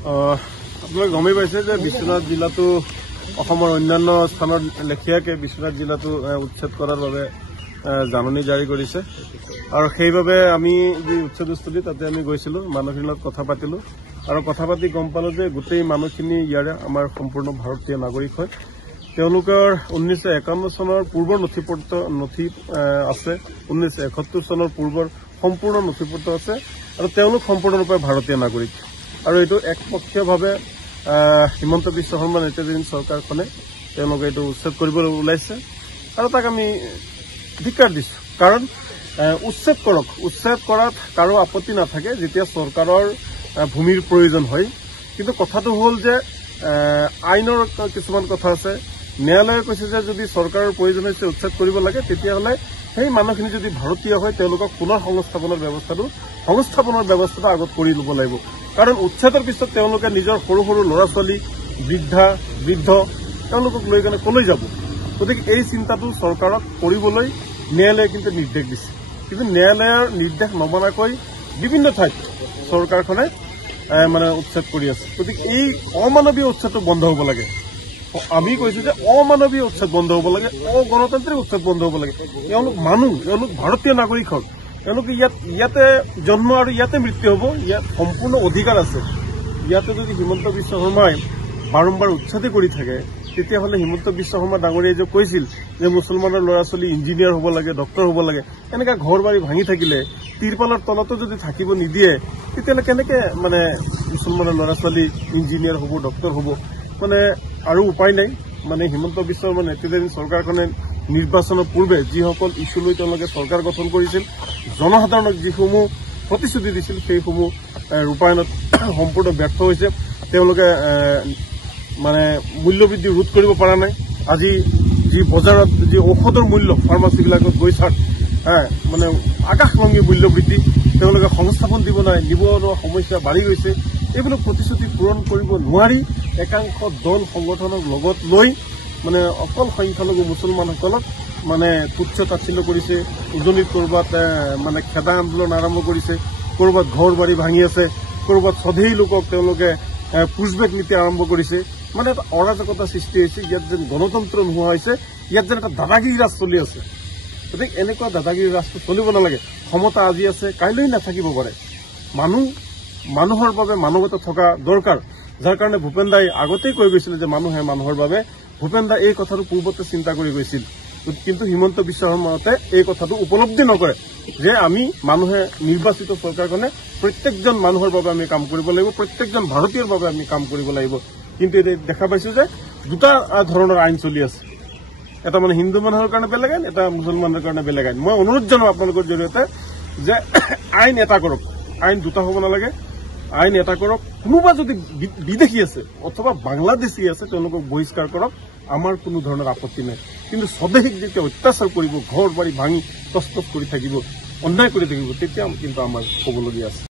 আপোনালোকে গমেই পাইছে যে বিশ্বনাথ জিলাটো অসমৰ অন্যান্য স্থানৰ লেখীয়াকৈ বিশ্বনাথ জিলাটো উচ্ছেদ কৰাৰ বাবে জাননী জাৰি কৰিছে আৰু সেইবাবে আমি যি উচ্ছেদস্থলী তাতে আমি গৈছিলোঁ, মানুহখিনিৰ লগত কথা পাতিলোঁ আৰু কথা পাতি গম পালোঁ যে গোটেই মানুহখিনি ইয়াৰে আমাৰ সম্পূৰ্ণ ভাৰতীয় নাগৰিক হয়। তেওঁলোকৰ 1951 চনৰ পূৰ্বৰ নথি আছে, 1971 চনৰ পূৰ্বৰ সম্পূৰ্ণ নথিপত্ৰ আছে আৰু তেওঁলোক সম্পূৰ্ণৰূপে ভাৰতীয় নাগৰিক। আৰু এইটো একপক্ষীয়ভাৱে হিমন্ত বিশ্ব শৰ্মা নেতৃত্বাধীন চৰকাৰখনে তেওঁলোকে এইটো উচ্ছেদ কৰিবলৈ ওলাইছে আৰু তাক আমি ধিক্কাৰ দিছোঁ। কাৰণ উচ্ছেদ কৰাত কাৰো আপত্তি নাথাকে যেতিয়া চৰকাৰৰ ভূমিৰ প্ৰয়োজন হয়। কিন্তু কথাটো হ'ল যে আইনৰ কিছুমান কথা আছে। ন্যায়ালয়ে কৈছে যে যদি চৰকাৰৰ প্ৰয়োজন হৈছে উচ্ছেদ কৰিব লাগে, তেতিয়াহ'লে সেই মানুহখিনি যদি ভাৰতীয় হয় তেওঁলোকক পুনৰ সংস্থাপনৰ ব্যৱস্থাটো আগত কৰি ল'ব লাগিব। কাৰণ উচ্ছেদৰ পিছত তেওঁলোকে নিজৰ সৰু সৰু ল'ৰা ছোৱালী, বৃদ্ধ তেওঁলোকক লৈ কেনে কলৈ যাব। গতিকে এই চিন্তাটো চৰকাৰক কৰিবলৈ ন্যায়ালয়ে কিন্তু নিৰ্দেশ দিছে। কিন্তু ন্যায়ালয়ৰ নিৰ্দেশ নমনাকৈ বিভিন্ন ঠাইত চৰকাৰখনে উচ্ছেদ কৰি আছে। গতিকে এই অমানৱীয় উচ্ছেদটো বন্ধ হ'ব লাগে। আমি কৈছো যে অমানৱীয় উচ্ছেদ বন্ধ হ'ব লাগে, অগণতান্ত্ৰিক উচ্ছেদ বন্ধ হ'ব লাগে। তেওঁলোক ভাৰতীয় নাগৰিক হওক, তেওঁলোকে ইয়াতে জন্ম আৰু ইয়াতে মৃত্যু হ'ব, ইয়াত সম্পূৰ্ণ অধিকাৰ আছে। ইয়াতে যদি হিমন্ত বিশ্ব শৰ্মাই বাৰম্বাৰ উচ্ছেদ কৰি থাকে, তেতিয়াহ'লে হিমন্ত বিশ্ব শৰ্মা ডাঙৰীয়াই যে কৈছিল যে মুছলমানৰ ল'ৰা ছোৱালী ইঞ্জিনিয়াৰ হ'ব লাগে, ডক্টৰ হ'ব লাগে, এনেকুৱা ঘৰ বাৰী ভাঙি থাকিলে তিৰপালৰ তলতো যদি থাকিব নিদিয়ে, তেতিয়াহ'লে কেনেকে মুছলমানৰ ল'ৰা ছোৱালী ইঞ্জিনিয়াৰ হ'ব, ডক্টৰ হ'ব? আৰু উপায় নাই। হিমন্ত বিশ্ব শৰ্মা নেতৃত্বাধীন চৰকাৰখনে নিৰ্বাচনৰ পূৰ্বে যিসকল ইছ্যু লৈ তেওঁলোকে চৰকাৰ গঠন কৰিছিল, জনসাধাৰণক যিসমূহ প্ৰতিশ্ৰুতি দিছিল, সেইসমূহ ৰূপায়ণত সম্পূৰ্ণ ব্যৰ্থ হৈছে। তেওঁলোকে মূল্যবৃদ্ধি ৰোধ কৰিব পৰা নাই। আজি যি বজাৰত যি ঔষধৰ মূল্য ফাৰ্মাচীবিলাকত গৈছে, আকাশলংঘী মূল্যবৃদ্ধি, তেওঁলোকে সংস্থাপন দিব নাই, নিবনুৱা সমস্যা বাঢ়ি গৈছে। এইবিলাক প্ৰতিশ্ৰুতি পূৰণ কৰিব নোৱাৰি একাংশ দল সংগঠনক লগত লৈ অকল সংখ্যালঘু মুছলমানসকলক তুচ্ছ তাচ্ছিল্য কৰিছে। উজনিত ক'ৰবাত খেদা আন্দোলন আৰম্ভ কৰিছে, ক'ৰবাত ঘৰ বাৰী ভাঙি আছে, ক'ৰবাত স্বদেশী লোকক তেওঁলোকে পুছবেক নীতি আৰম্ভ কৰিছে। এটা অৰাজকতা সৃষ্টি হৈছে। ইয়াত যেন গণতন্ত্ৰ নোহোৱা হৈছে, ইয়াত যেন এটা দাদাগিৰি ৰাজ চলি আছে। গতিকে এনেকুৱা দাদাগিৰি ৰাজটো চলিব নালাগে। ক্ষমতা আজি আছে, কাইলৈ নাথাকিব পাৰে। মানুহৰ বাবে মানৱতা থকা দৰকাৰ, যাৰ কাৰণে ভূপেন দাই আগতেই কৈ গৈছিল যে মানুহে মানুহৰ বাবে। ভূপেন দাই এই কথাটো পূৰ্বতে চিন্তা কৰি গৈছিল, কিন্তু হিমন্ত বিশ্ব শৰ্মাহঁতে এই কথাটো উপলব্ধি নকৰে যে আমি মানুহে নিৰ্বাচিত চৰকাৰখনে প্ৰত্যেকজন মানুহৰ বাবে আমি কাম কৰিব লাগিব, প্ৰত্যেকজন ভাৰতীয়ৰ বাবে আমি কাম কৰিব লাগিব। কিন্তু এতিয়া দেখা পাইছো যে দুটা ধৰণৰ আইন চলি আছে। এটা হিন্দু মানুহৰ কাৰণে বেলেগ আইন, এটা মুছলমানৰ কাৰণে বেলেগ আইন। মই অনুৰোধ জনাম আপোনালোকৰ জৰিয়তে যে আইন এটা কৰক, আইন দুটা হ'ব নালাগে, আইন এটা কৰক। কোনোবা যদি বিদেশী আছে অথবা বাংলাদেশী আছে, তেওঁলোকক বহিষ্কাৰ কৰক, আমাৰ কোনো ধৰণৰ আপত্তি নাই। কিন্তু স্বদেশীক যেতিয়া অত্যাচাৰ কৰিব, ঘৰ বাৰী ভাঙি তছ তছ কৰি থাকিব, অন্যায় কৰি থাকিব, তেতিয়া কিন্তু আমাৰ ক'বলগীয়া আছে।